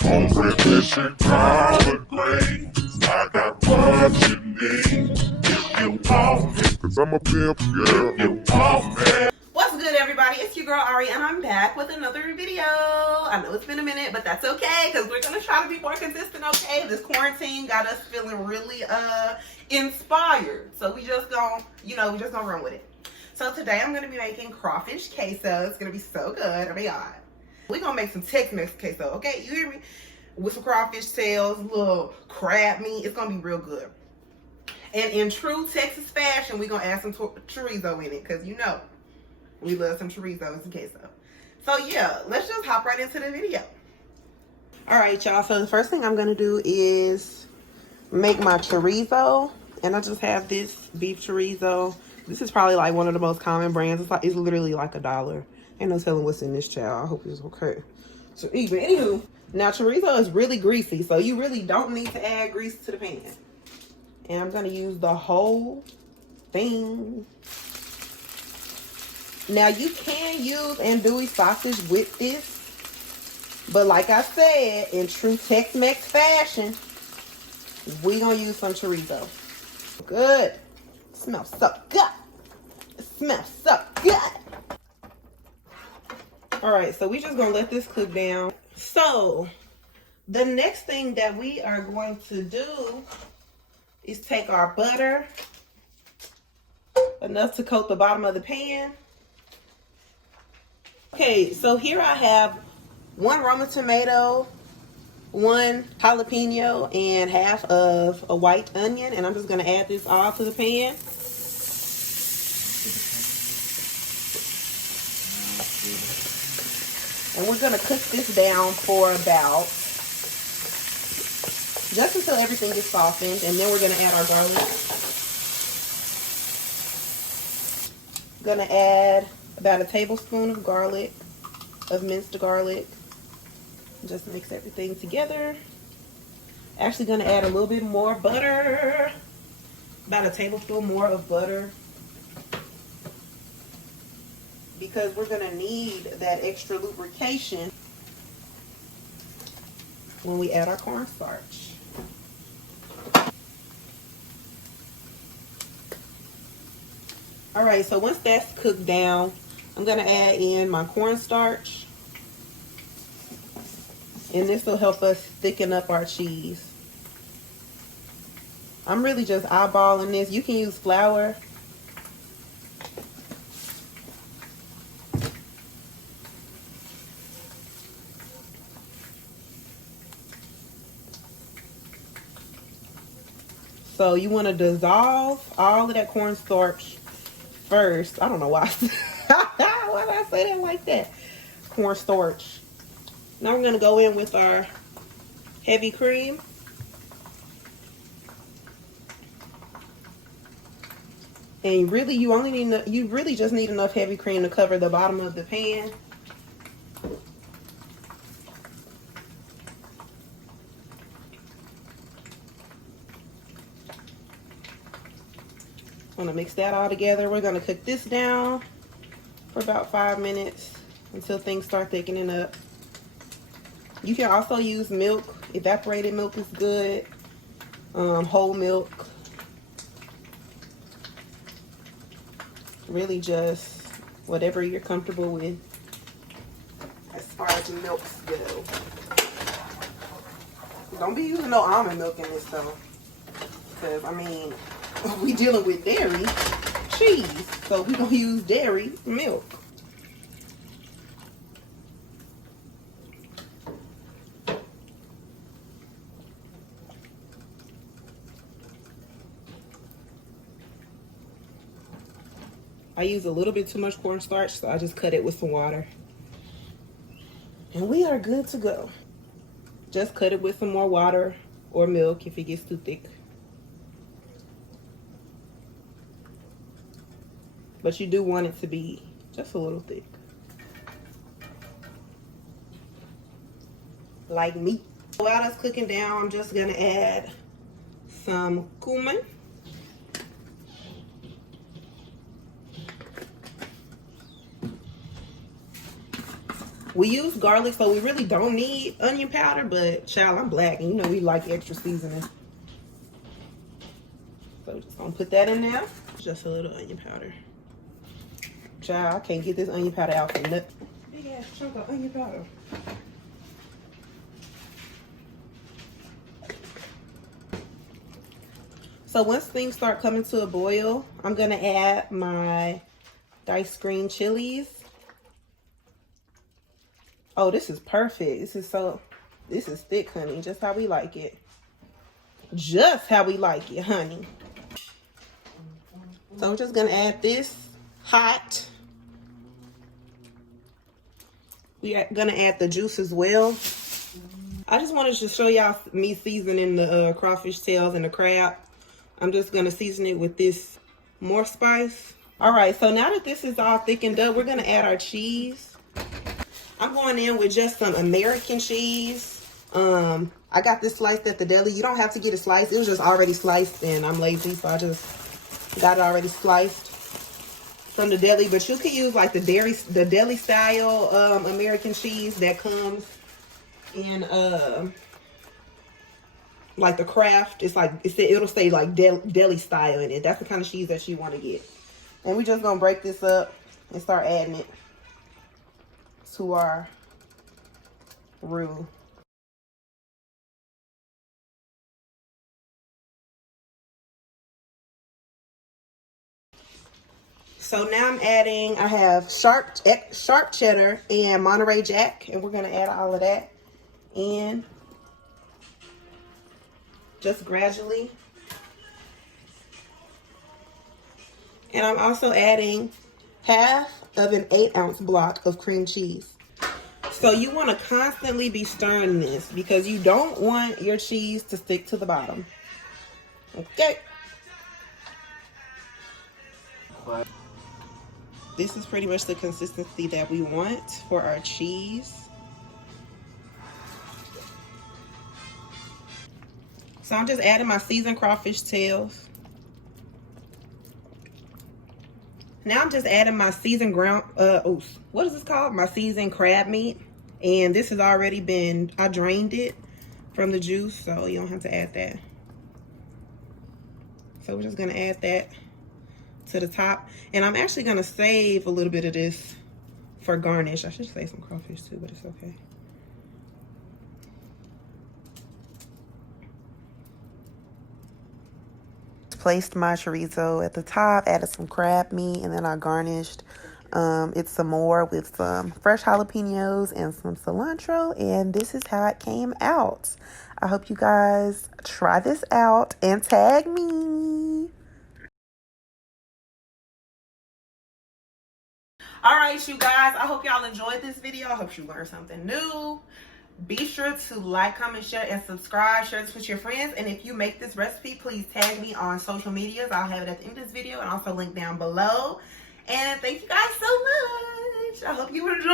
Cornbread, fish, and collard greens. I got what you need if you want me. Cause I'm a pimp, girl. If you want me. What's good, everybody? It's your girl Ari, and I'm back with another video. I know it's been a minute, but that's okay, because we're gonna try to be more consistent. Okay, this quarantine got us feeling really inspired, so we just gonna run with it. So today I'm gonna be making crawfish queso. It's gonna be so good. Oh my god. We're gonna make some tex-mex queso, okay? You hear me? With some crawfish tails, little crab meat. It's gonna be real good. And in true Texas fashion, we're gonna add some chorizo in it, because you know we love some chorizo and some queso. So yeah, let's just hop right into the video. All right, y'all. So the first thing I'm gonna do is make my chorizo, and I just have this beef chorizo. This is probably like one of the most common brands. It's literally like $1. Ain't no telling what's in this, child. I hope it's okay. So even anywho, now chorizo is really greasy, so you really don't need to add grease to the pan. And I'm gonna use the whole thing. Now you can use andouille sausage with this, but like I said, in true Tex-Mex fashion, we gonna use some chorizo. Good. It smells so good. It smells so good. All right, so we just gonna let this cook down. So the next thing that we are going to do is take our butter, enough to coat the bottom of the pan. Okay, so here I have 1 Roma tomato, 1 jalapeno, and half of a white onion, and I'm just gonna add this all to the pan. And we're gonna cook this down for about, just until everything is softened, and then we're gonna add our garlic. Gonna add about a tablespoon of garlic, of minced garlic. Just mix everything together. Actually gonna add a little bit more butter, about a tablespoon more of butter, because we're gonna need that extra lubrication when we add our cornstarch. All right, so once that's cooked down, I'm gonna add in my cornstarch, and this will help us thicken up our cheese. I'm really just eyeballing this. You can use flour. So you want to dissolve all of that cornstarch first. I don't know why. Why did I say that like that? Cornstarch. Now we're going to go in with our heavy cream. And really, you really just need enough heavy cream to cover the bottom of the pan. I'm gonna mix that all together. We're gonna cook this down for about 5 minutes until things start thickening up. You can also use milk. Evaporated milk is good. Whole milk. Really just whatever you're comfortable with as far as milks go. Don't be using no almond milk in this though, because I mean, we dealing with dairy cheese, so we're gonna use dairy milk. I use a little bit too much cornstarch, so I just cut it with some water. And we are good to go. Just cut it with some more water or milk if it gets too thick. But you do want it to be just a little thick. Like me. While that's cooking down, I'm just gonna add some cumin. We use garlic, so we really don't need onion powder, but child, I'm black and you know we like extra seasoning. So just gonna put that in there. Just a little onion powder. Child, I can't get this onion powder out for nothing. Big ass chunk of onion powder. So once things start coming to a boil, I'm gonna add my diced green chilies. Oh, this is perfect. This is thick, honey. Just how we like it. Just how we like it, honey. So I'm just gonna add this hot. We are gonna add the juice as well. I just wanted to show y'all me seasoning the crawfish tails and the crab. I'm just gonna season it with this more spice. All right, so now that this is all thickened up, we're gonna add our cheese. I'm going in with just some American cheese. I got this sliced at the deli. You don't have to get it sliced. It was just already sliced and I'm lazy, so I just got it already sliced from the deli. But you can use like the deli style American cheese that comes in like the Kraft. It's like it'll say like deli style in it. That's the kind of cheese that you want to get. And we just gonna break this up and start adding it to our roux. So now I'm adding, I have sharp cheddar and Monterey Jack, and we're gonna add all of that in just gradually. And I'm also adding half of an 8-ounce block of cream cheese. So you want to constantly be stirring this because you don't want your cheese to stick to the bottom. Okay. This is pretty much the consistency that we want for our cheese. So I'm just adding my seasoned crawfish tails. Now I'm just adding my seasoned what is this called? My seasoned crab meat. And this has already been, I drained it from the juice, so you don't have to add that. So we're just gonna add that to the top. And I'm actually gonna save a little bit of this for garnish. I should save some crawfish too, but it's okay. Placed my chorizo at the top, added some crab meat, and then I garnished it some more with some fresh jalapenos and some cilantro, and this is how it came out. I hope you guys try this out and tag me. All right, you guys, I hope y'all enjoyed this video. I hope you learned something new. Be sure to like, comment, share, and subscribe. Share this with your friends. And if you make this recipe, please tag me on social medias. I'll have it at the end of this video and also link down below. And thank you guys so much. I hope you enjoy.